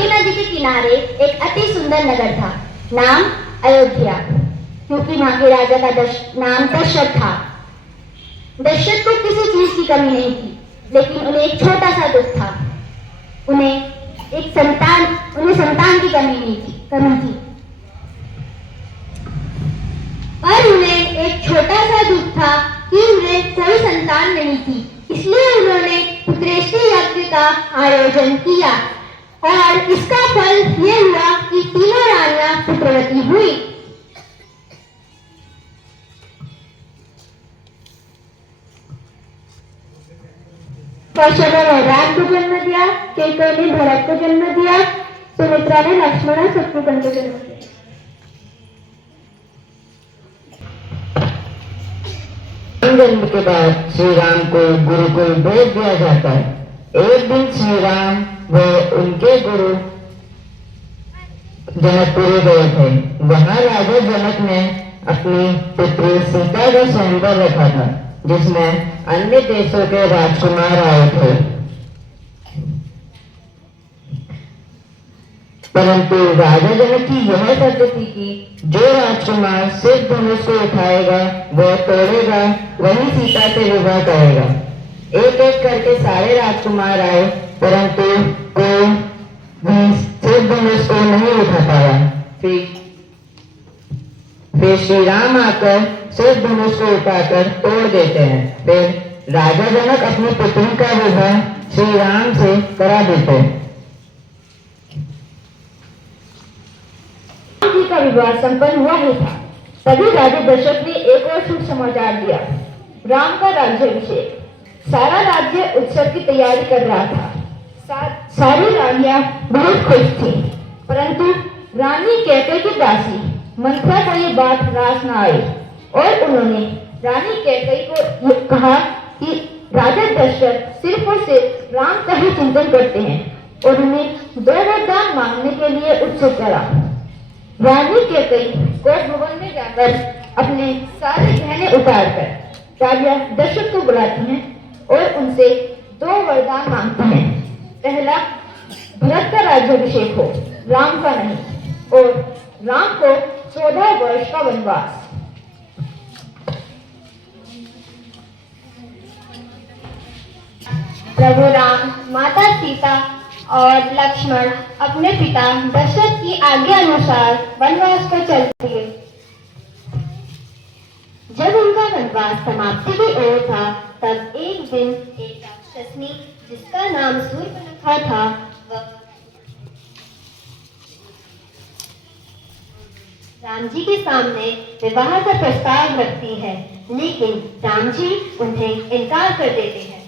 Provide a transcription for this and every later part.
बड़ी नदी के किनारे एक अति सुंदर नगर था, नाम अयोध्या, क्योंकि वहां के राजा का नाम दशरथ था। दशरथ को किसी चीज की कमी नहीं थी, लेकिन उन्हें एक छोटा सा दुख था। उन्हें संतान की कमी थी। और उन्हें एक छोटा सा दुख था कि उन्हें कोई संतान नहीं थी। इसलिए उन्होंने पुत्रेष्टि यज्ञ का आयोजन किया और इसका फल ये हुआ कि तीनों रानियां पुत्रवती हुई। कौशल्या ने राम को जन्म दिया, कैकेयी ने भरत को जन्म दिया, सुमित्रा ने लक्ष्मण और शत्रुघ्न को जन्म दिया। जन्म के बाद श्री राम को गुरुकुल भेज दिया जाता है। एक दिन श्री राम व उनके गुरु जनकपुरी गए थे। वहां राजा जनक ने अपनी पुत्री सीता का स्वयंवर रखा था, जिसमें अन्य देशों के राजकुमार आए थे। परंतु राजा जनक की यह शर्त थी कि जो राजकुमार सिर्फ धनुष को उठाएगा वह तोड़ेगा, वही सीता से विवाह करेगा। एक एक करके सारे राजकुमार आए, परंतु कोई भी सिर्फ धनुष को नहीं उठा पाया। फिर श्री राम आकर सिर्फ धनुष को उठाकर तोड़ देते हैं। फिर राजा जनक अपनी पुत्री का विवाह श्री राम से करा देते हैं। का विवाह संपन्न हुआ ही था, तभी राजा दशरथ ने एक और शुभ समाचार दिया, राम का राज्याभिषेक। सारा राज्य उत्सव की तैयारी कर रहा था। सारी रानियां बहुत खुश थी, परंतु रानी कैकेयी की दासी मंथरा को ये बात रास न आई और उन्होंने रानी कैकेयी को कहा कि राजा दशरथ सिर्फ और सिर्फ राम का ही चिंतन करते हैं और उन्हें 2 वरदान मांगने के लिए उत्सुक करा। रानी कैकेयी कोट भवन में जाकर अपने सारे गहने उतारकर राजा दशरथ को बुलाती हैं और उनसे 2 वरदान मांगती हैं। पहला, भरत का राज्याभिषेक हो, राम का नहीं, और राम को 14 वर्ष का वनवास। प्रभु राम, माता सीता और लक्ष्मण अपने पिता दशरथ की आज्ञा अनुसार वनवास पर चल दिए। जब उनका वनवास समाप्ति की ओर था, तब एक दिन एक राक्षसनी जिसका नाम सूर्पनखा था, वह राम जी के सामने विवाह का प्रस्ताव रखती है, लेकिन राम जी उन्हें इनकार कर देते हैं।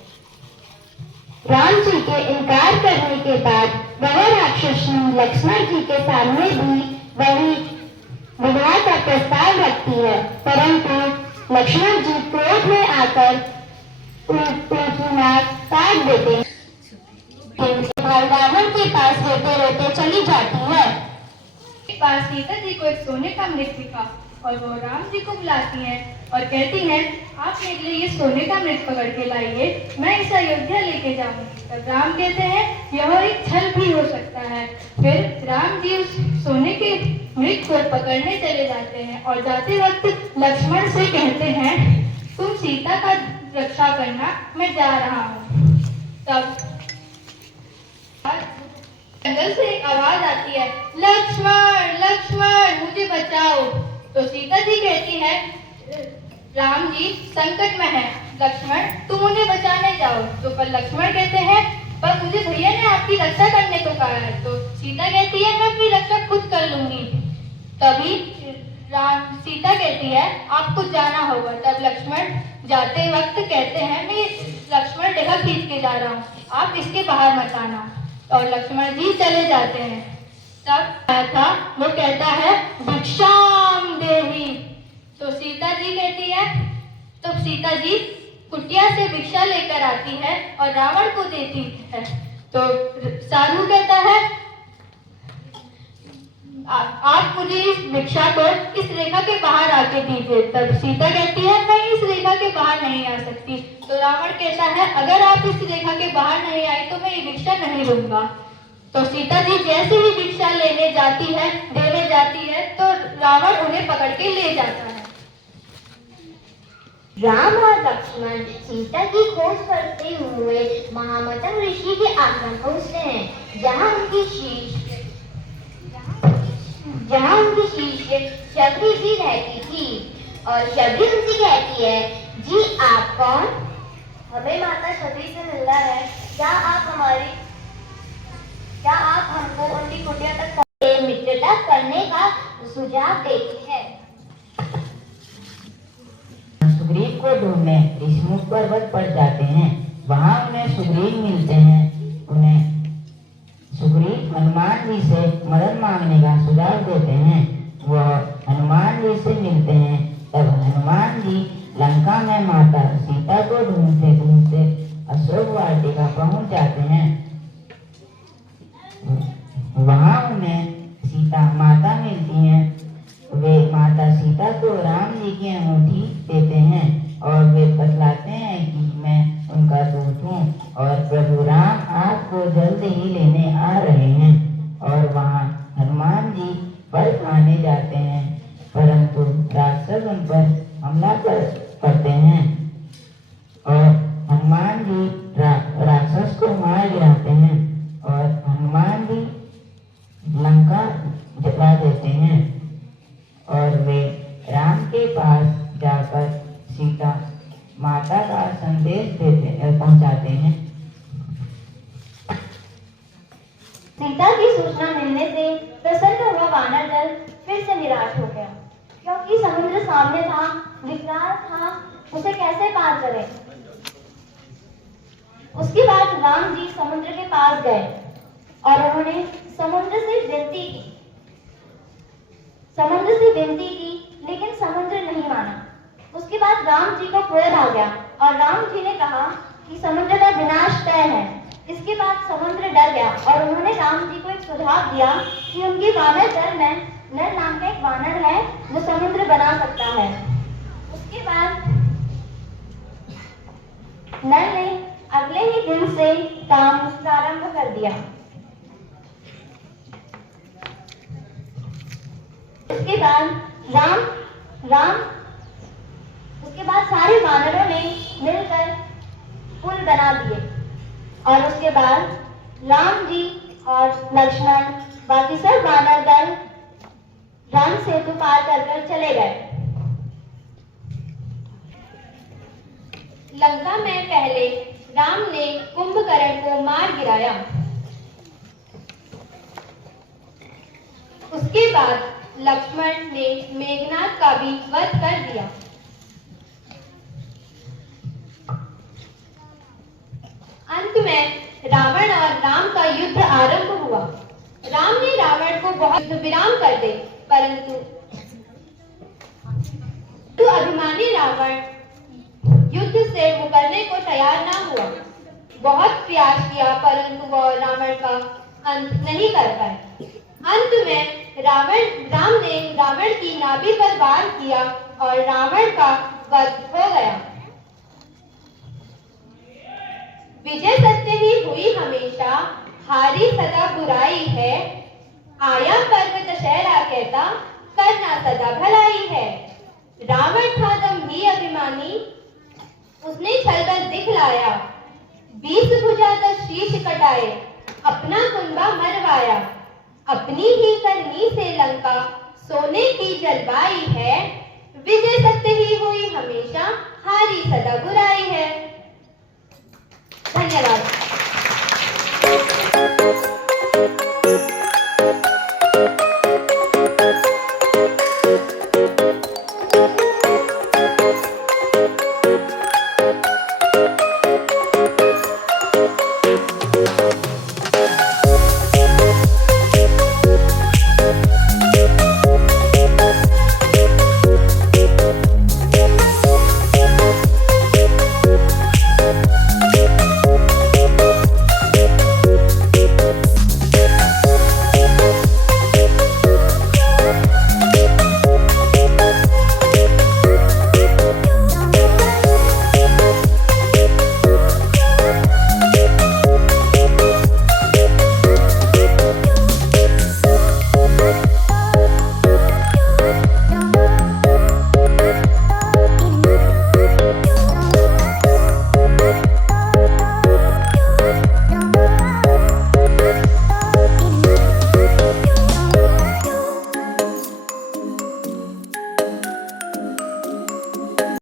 राम जी के इनकार करने के बाद वह राक्षसनी लक्ष्मण जी के सामने भी वही विवाह का प्रस्ताव रखती है, परंतु लक्ष्मण जी क्रोध में आकर उनकी नाक काट देते हैं। रावण के पास रोते रोते चली जाती है। एक बार सीता जी को एक सोने का मृग दिखा और वो राम जी को बुलाती हैं और कहती हैं, आप मेरे लिए ये सोने का मृग पकड़ के लाइए, मैं इसे अयोध्या लेके जाऊंगी। तब राम कहते हैं, यह एक छल भी हो सकता है। फिर राम जी उस सोने के मृग को पकड़ने चले जाते हैं और जाते वक्त लक्ष्मण से कहते हैं, तुम सीता का रक्षा करना, मैं जा रहा हूँ। तब जंगल से एक आवाज आती है, लक्ष्मण लक्ष्मण मुझे बचाओ। तो सीता जी कहती है, राम जी संकट में है, लक्ष्मण तुम उन्हें बचाने जाओ। तो पर लक्ष्मण कहते हैं, पर मुझे भैया ने आपकी रक्षा करने को कहा है। तो सीता कहती है, मैं अपनी रक्षा खुद कर लूंगी। तभी सीता कहती है, आपको जाना होगा। तब लक्ष्मण जाते वक्त कहते हैं, मैं लक्ष्मण डेगा खींच के जा रहा हूँ, आप इसके बाहर मत आना। और लक्ष्मण जी चले जाते हैं। तब था वो कहता है, भिक्षाम देहि। तो सीता जी कहती है, तो सीता जी कुटिया से भिक्षा लेकर आती है और रावण को देती है। तो साधु कहता है, आप मुझे इस भिक्षा को इस रेखा के बाहर आके दीजिए। तब सीता कहती है, मैं इस रेखा के बाहर नहीं आ सकती। तो रावण कहता है, अगर आप इस रेखा के बाहर नहीं आई तो मैं ये भिक्षा नहीं लूंगा। तो सीता जी जैसे ही भिक्षा देने जाती है तो रावण उन्हें पकड़ के ले जाता है। राम और लक्ष्मण सीता की खोज करते हुए महामतंग ऋषि के आश्रम पहुंचते हैं, जहां उनकी शिष्य शबरी भी रहती थी। और शबरी उनसे कहती है, जी आप कौन? हमें माता शबरी से मिलना है। क्या आप हमको उनकी कुटिया तक मित्रता करने का सुझाव देती है? सुग्रीव को ढूंढने ऋषिमुख पर्वत पर जाते हैं। वहां उन्हें सुग्रीव मिलते हैं। उन्हें सुग्रीव हनुमान जी से मदद मांगने का सुझाव देते हैं। वह हनुमान जी से मिलते हैं। तब हनुमान जी लंका में माता सीता को ढूंढते ढूंढते अशोक वाटिका पहुंच जाते हैं। वहां उन्हें सीता माता मिलती हैं। वे माता सीता को राम जी की अंगूठी देते हैं और वे बतलाते हैं कि मैं उनका दूत हूँ और प्रभु राम आपको जल्द ही लेने आ रहे हैं। और वहाँ हनुमान जी फल खाने जाते हैं, परंतु राक्षस उन पर हमला करते हैं और हनुमान जी राक्षस को मार गिराते हैं और हनुमान जी लंका जला देते हैं। और वे राम के पास जाकर सीता माता का संदेश पहुंचाते हैं। सीता की सूचना मिलने से प्रसन्न हुआ वानर दल फिर से निराश हो गया, क्योंकि समुद्र सामने था, विकराल था, उसे कैसे पार करें। उसके बाद राम जी समुद्र के पास गए और उन्होंने समुद्र से विनती की, लेकिन समुद्र नहीं माना। उसके बाद राम जी को क्रोध आ गया और राम जी ने कहा कि समुद्र का विनाश तय है। इसके बाद समुद्र डर गया और उन्होंने राम जी को एक सुझाव दिया कि उनके वानर दल में नर नाम का एक वानर है जो समुद्र बना सकता है। उसके बाद नर ने अगले ही दिन से काम प्रारंभ कर दिया। उसके बाद सारे वानरों ने मिलकर पुल बना दिए और उसके बाद राम जी और लक्ष्मण बाकी सब वानर दल राम सेतु पार कर चले गए। लंका में पहले राम ने कुंभकर्ण को मार गिराया। उसके बाद लक्ष्मण ने मेघनाद का भी वध कर दिया। अंत में रावण और राम का युद्ध आरंभ हुआ। राम ने रावण को बहुत विराम कर दे, परंतु अभिमानी रावण युद्ध से मुकरने को तैयार न हुआ। बहुत प्रयास किया, परंतु वह रावण का अंत नहीं कर पाए। अंत में राम ने रावण की नाभि पर वार किया और रावण का वध हो गया। विजय सत्य ही हुई हमेशा, हारी सदा बुराई है। आया पर्व दशहरा कहता, करना सदा भलाई है। रावण था दम ही अभिमानी, उसने छलकर दिखलाया। 20 भुजा 10 शीश कटाए, अपना कुंबा मरवाया। अपनी ही करनी से लंका सोने की जलवाई है। विजय सत्य ही हुई हमेशा, हारी सदा बुराई है। धन्यवाद।